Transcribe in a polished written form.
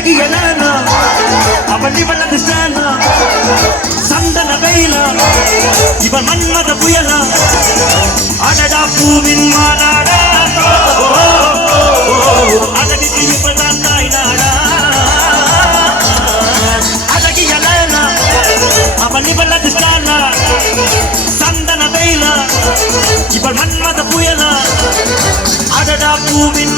அழகியலானா அவள் இவளது சேனா சந்தன வெயிலா இவள் மன்மத புயலா அடடா பூவின் மாநாடா அழகுக்கு இப்பதான் தாய் நாடா அழகியலானா அவள் இவளது சேனா சந்தன வெயிலா இவள் மன்மத புயலா அடடா பூவின்